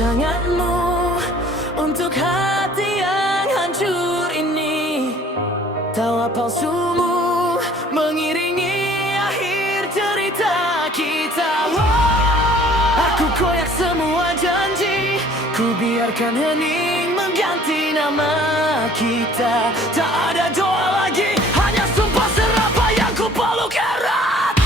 tanganmu untuk hati yang hancur ini. Tawa palsumu mengiringi akhir cerita kita. Aku koyak semua janji, ku biarkan hening mengganti nama kita. Tak ada doa lagi, hanya sumpah serapa yang ku peluk erat.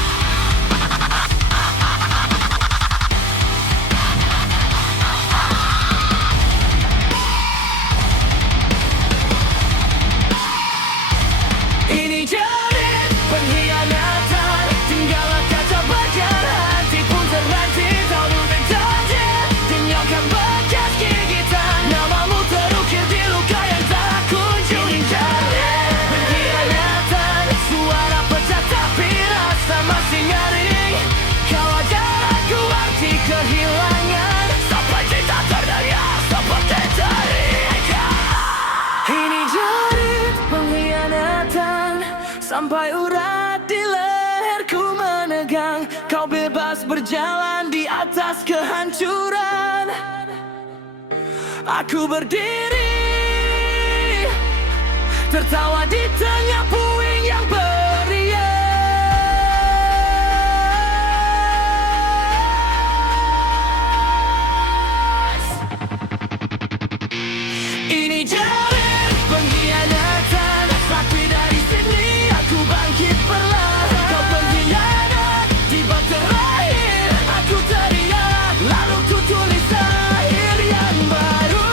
Ini jadi pengkhianatan, tinggallah kaca bagian hati pun terhenti. Kau berjanji tinggalkan bekas gigitan, namamu terukir di luka yang tak kunjung hindari. Pengkhianatan, suara pecah tapi rasa masih nyaring. Kau ajar aku arti kehilangan, sampai cinta terdaya seperti teringat. Ini jadi pengkhianatan, sampai urat di leherku menegang. Kau bebas berjalan di atas kehancuran. Aku berdiri, tertawa di tengah puing yang berias. Ini jadi pengkhianatan, tapi dari sini aku bangkit perlahan. Kau pengkhianat, tiba terakhir aku teriak, lalu ku tulis akhir yang baru.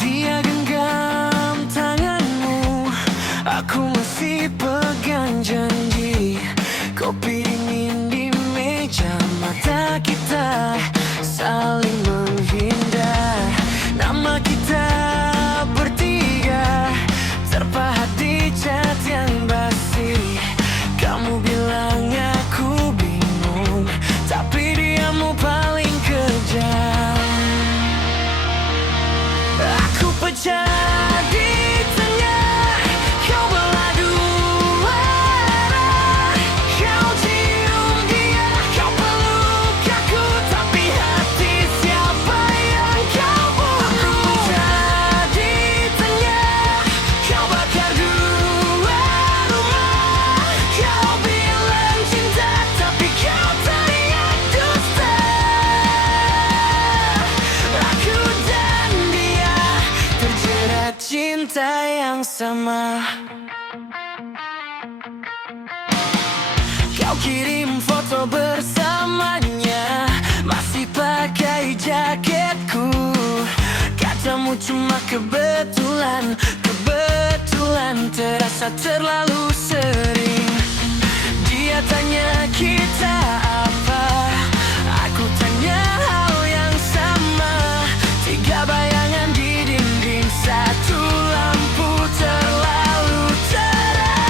Dia genggam tanganmu, aku masih pegang janji. Kopi dingin di meja, mata kita saling menghindar. Nama kita bertiga terpahat di cat yang basi. Kamu bilang aku bingung, tapi diamu paling kejam. Aku pecah di tengah, kau belah dua arah. Kau cium dia, kau peluk aku, tapi hati siapa yang kau bunuh? Aku pecah di tengah, kau bakar dua rumah. Kau bilang cinta, tapi kau teriak dusta. Aku dan dia terjerat cinta yang sama. Kau kirim foto bersamanya, masih pakai jaketku. Katamu cuma kebetulan, kebetulan terasa terlalu sering. Dia tanya kita apa, aku tanya hal yang sama. Tiga bayangan di dinding, satu lampu terlalu terang.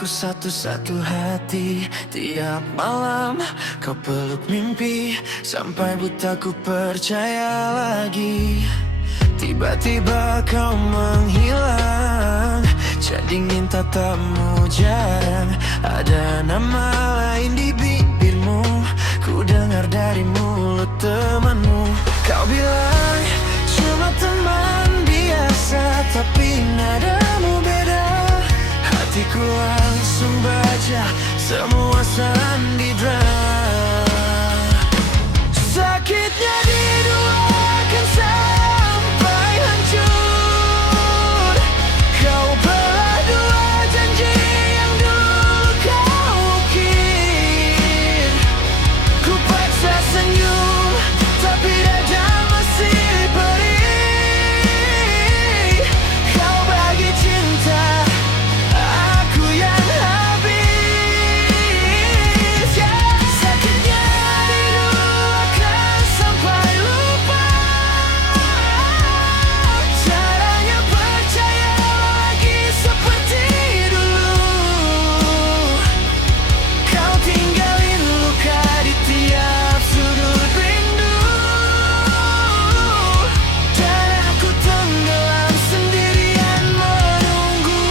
aku satu-satu hati. Tiap malam kau peluk mimpi, sampai buta ku percaya lagi. Tiba-tiba kau menghilang, jadi ingin tatamu jarang. Ada nama lain di bibirmu, ku dengar dari mulut temanmu. Kau bilang cuma teman biasa, tapi nadamu beda. Hatiku langsung baca semua sandira. Sakitnya diduakan sampai hancur. Kau belah dua janji yang dulu kau ukir. Ku paksa senyum, tapi dada masih perih. Kau bagi cinta, aku yang habis. Sakitnya diduakan sampai lupa caranya percaya lagi seperti dulu. Kau tinggalin luka di tiap sudut rindu, dan aku tenggelam sendirian menunggu.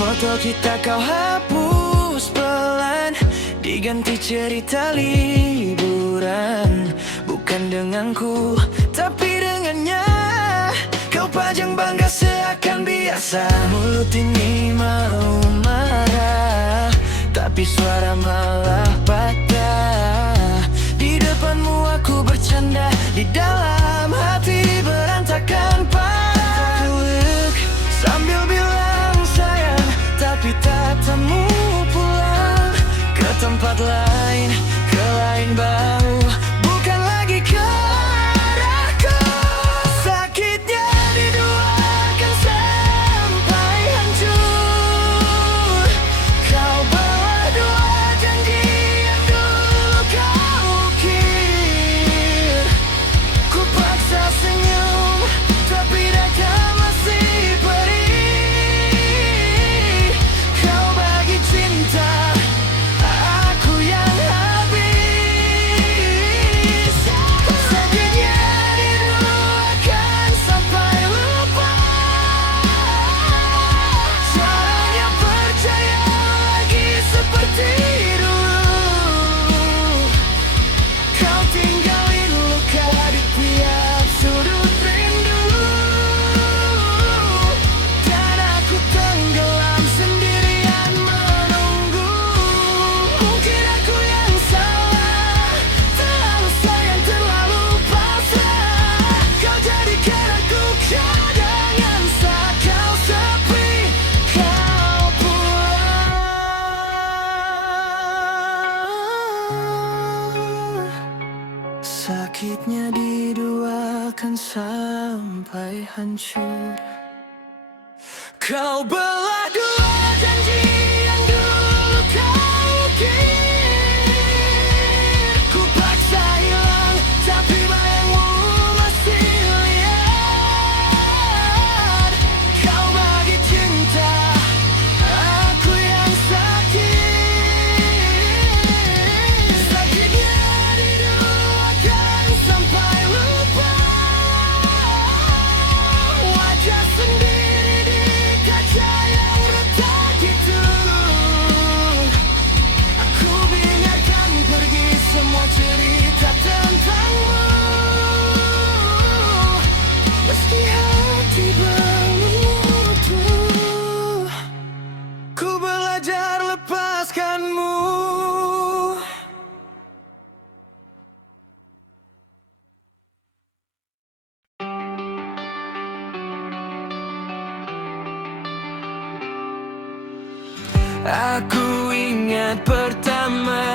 Foto kita kau hapus pelan, diganti cerita liburan. Bukan denganku, tapi dengannya. Kau pajang bangga seakan biasa. Mulut ini mau marah, tapi suara malah patah. Di depanmu aku bercanda, di dalam hati berantakan parah. Peluk sambil bilang sayang, tapi tatamu pulang ke tempat lain, ke lain bau, bukan lagi ke arahku. Sakitnya diduakan sampai hancur. Kau bawa dua janji yang dulu kau ukir. Ku paksa senyum, tapi dada masih perih. Kau bagi cinta, aku yang habis. Sakitnya diduakan sampai lupa caranya percaya lagi seperti dulu. Kau tinggalin luka di tiap sudut rindu, dan aku tenggelam sendirian menunggu. Mungkin aku yang salah, terlalu sayang, terlalu pasrah. Kau jadikan aku cadangan saat kau sepi, kau pulang. Sakitnya diduakan sampai hancur. Kau belah dua janji yang dulu kau ukir. Ku paksa hilang, tapi bayangmu masih lihat. Kau bagi cinta, aku yang sakit. Sakitnya diduakan sampai lupa wajah sendiri di kaca yang retak itu. Aku biarkan pergi semua cerita tentangmu, meski hati bermutu. Ku belajar lepaskanmu. Aku ingat pertama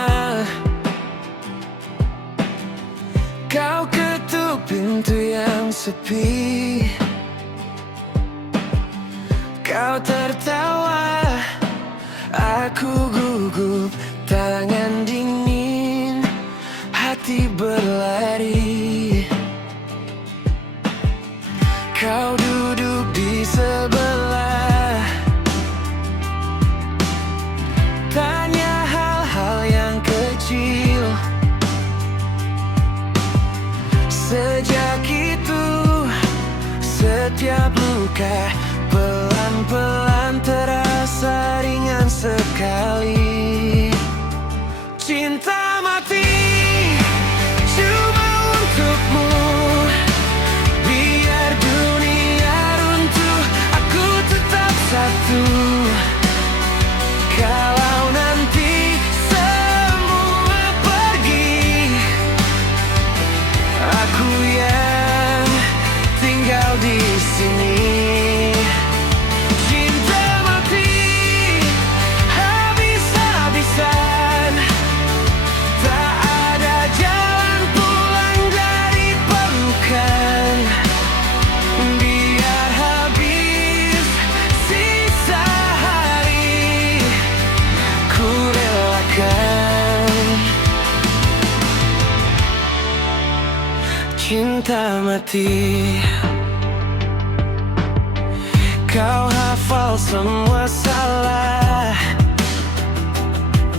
kau ketuk pintu yang sepi. Kau tertawa, aku gugup hati berlari. Kau duduk di sebelah, tanya hal-hal yang kecil. Sejak itu, setiap luka pelan-pelan terasa ringan sekali. Cinta mati cuma untukmu, biar dunia runtuh, aku tetap satu. Kalau nanti semua pergi, aku yang tinggal di sini. Cinta mati habis-habisan, tak ada jalan pulang dari pelukan. Biar habis sisa hari, ku relakan. Cinta mati. Kau hafal semua salah,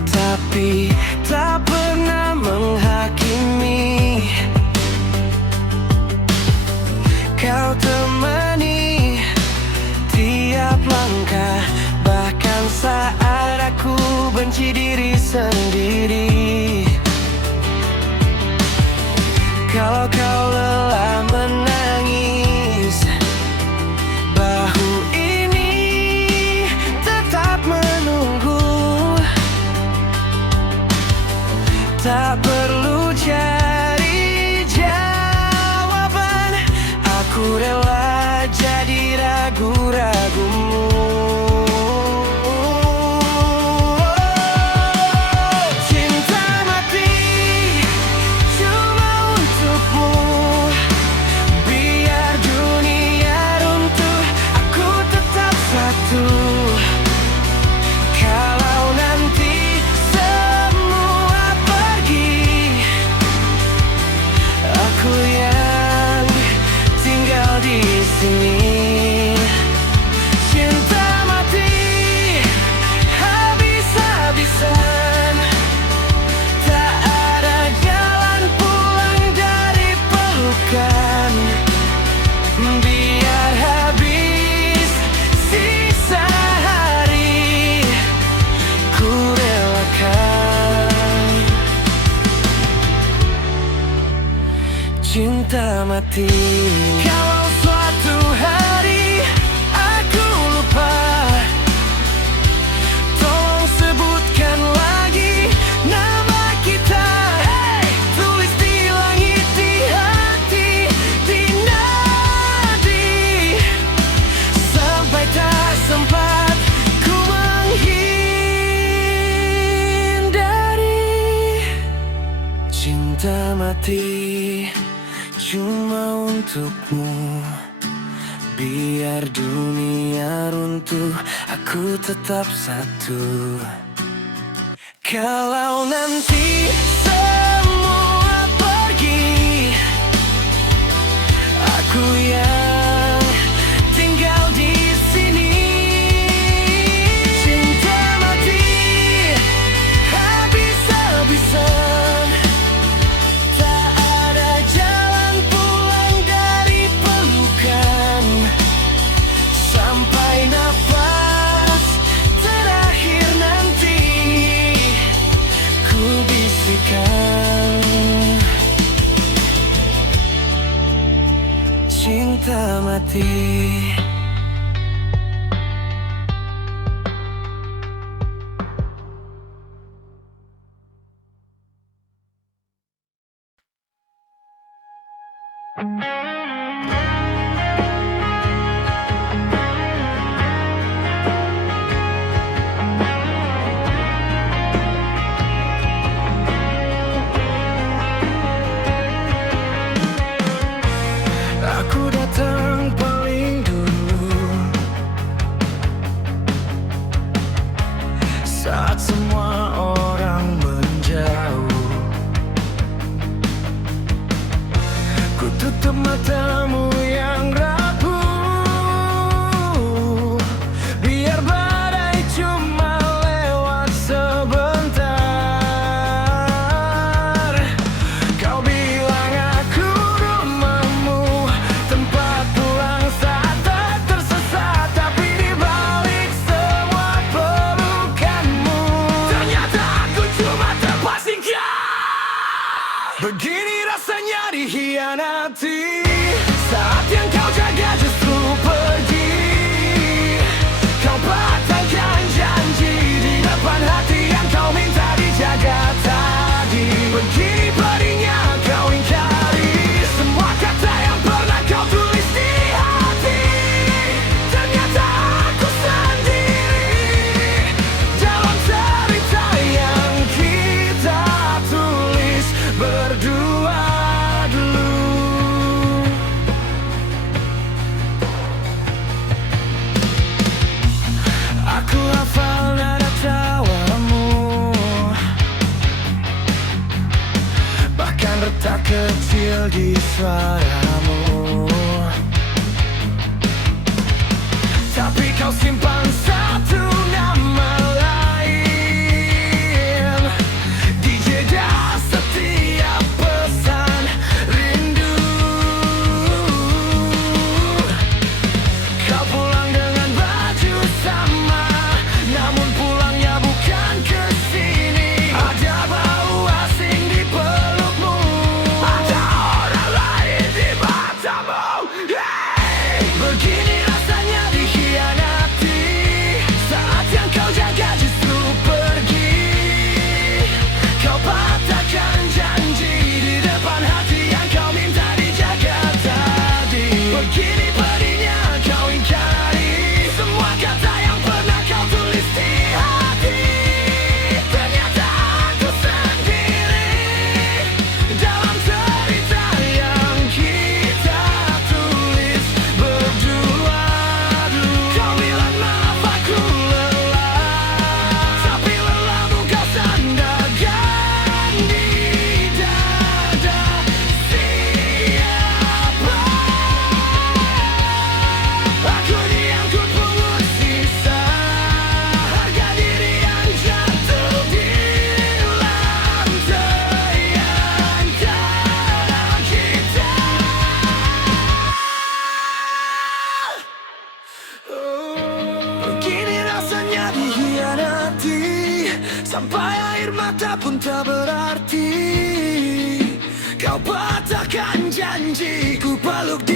tapi tak pernah menghakimi. Kau temani tiap langkah, bahkan saat aku benci diri sendiri. Kalau kau lelah menangis, bahu ini tetap menunggu. Tak perlu cari jawaban, aku rela jadi ragu-ragumu. Cinta mati cuma untukmu, biar dunia runtuh, aku tetap satu. Kalau nanti semua pergi, aku yang tinggal di sini. Cinta mati habis-habisan, tak ada jalan pulang dari pelukan. Biar habis sisa hari, ku relakan. Cinta mati. Kalau suatu hari aku lupa, tolong sebutkan lagi nama kita. Tulis di langit, di hati, di nadi, sampai tak sempat ku menghindari. Cinta mati cuma untukmu, biar dunia runtuh, aku tetap satu. Kalau nanti semua pergi, aku yang tinggal di sini. Cinta mati habis-habisan, tak ada jalan pulang dari pelukan. Sampai nafas terakhir nanti, ku bisikan. Cinta mati. Aku datang paling dulu saat semua orang menjauh. tutup matamu yang rapuh, biar badai cuma lewat sebentar. Kau bilang aku rumahmu, tempat pulang saat tak tersesat. Tapi di balik semua pelukanmu, ternyata aku cuma terpasingkan. Begini rasanya dikhianati, saat yang kau jaga justru pergi. Kau patahkan janji di depan hati yang kau minta dijaga tadi. Begini pedihnya kau ingkari semua kata yang pernah kau tulis di hati. Ternyata aku sendiri dalam cerita yang kita tulis berdua dulu. Aku hafal nada tawamu, bahkan retak kecil di suaramu. Tapi kau simpan satu nama lain di jeda setiap pesan rindu. Kau pulang dengan baju sama, namun pulangnya bukan ke sini. Ada bau asing di pelukmu, ada orang lain di matamu. Hey! Begini rasanya dikhianati, saat yang kau jaga justru pergi. Kau patahkan janji di depan hati yang kau minta dijaga tadi. Begini pedihnya kau ingkari semua kata yang pernah kau tulis di hati. Ternyata aku sendiri dalam cerita yang kita tulis berdua dulu. Kau bilang maaf aku lelah, tapi lelahmu kau sandarkan di dada siapa. Aku diangkut pungut sisa harga diri yang jatuh di lantai antara kita. Begini rasanya dikhianati, sampai air mata pun tak berarti. Kau patahkan janji, ku peluk di